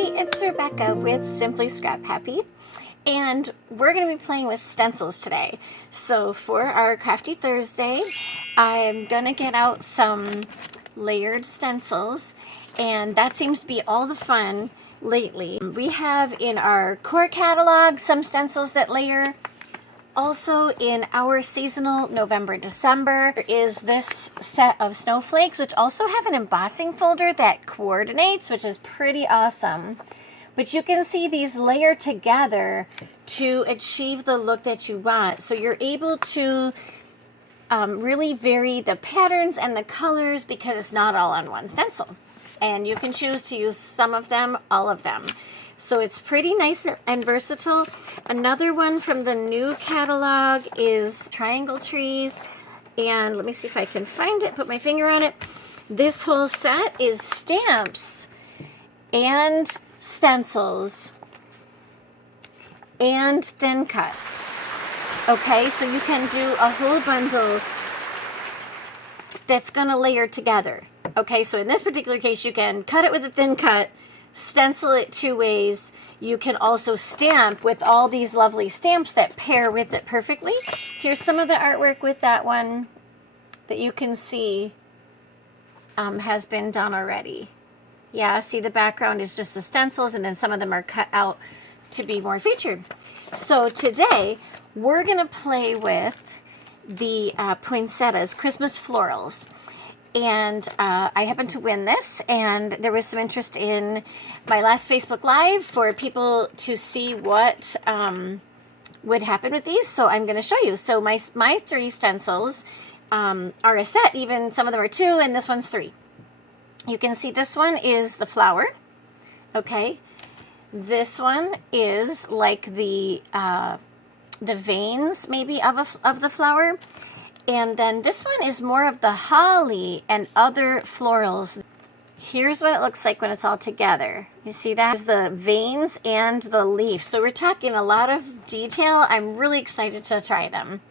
Hi, it's Rebecca with Simply Scrap Happy, and we're going to be playing with stencils today. So for our Crafty Thursday, I'm going to get out some layered stencils, and that seems to be all the fun lately. We have in our core catalog some stencils that layer. Also in our seasonal November-December is this set of snowflakes, which also have an embossing folder that coordinates, which is pretty awesome. But you can see these layer together to achieve the look that you want. So you're able to really vary the patterns and the colors because it's not all on one stencil. And you can choose to use some of them, all of them. So it's pretty nice and versatile. Another one from the new catalog is Triangle Trees. And let me see if I can find it, put my finger on it. This whole set is stamps and stencils and thin cuts. Okay, so you can do a whole bundle that's gonna layer together. Okay, so in this particular case, you can cut it with a thin cut, stencil it two ways. You can also stamp with all these lovely stamps that pair with it perfectly. Here's some of the artwork with that one that you can see has been done already. Yeah, see the background is just the stencils, and then some of them are cut out to be more featured. So today we're gonna play with the poinsettias, Christmas florals. And I happened to win this, and there was some interest in my last Facebook Live for people to see what would happen with these, so I'm going to show you. So my three stencils are a set, even some of them are two, and this one's three. You can see this one is the flower, okay? This one is like the veins, maybe, of the flower. And then this one is more of the holly and other florals. Here's what it looks like when it's all together. You see that? It's the veins and the leaf. So we're talking a lot of detail. I'm really excited to try them.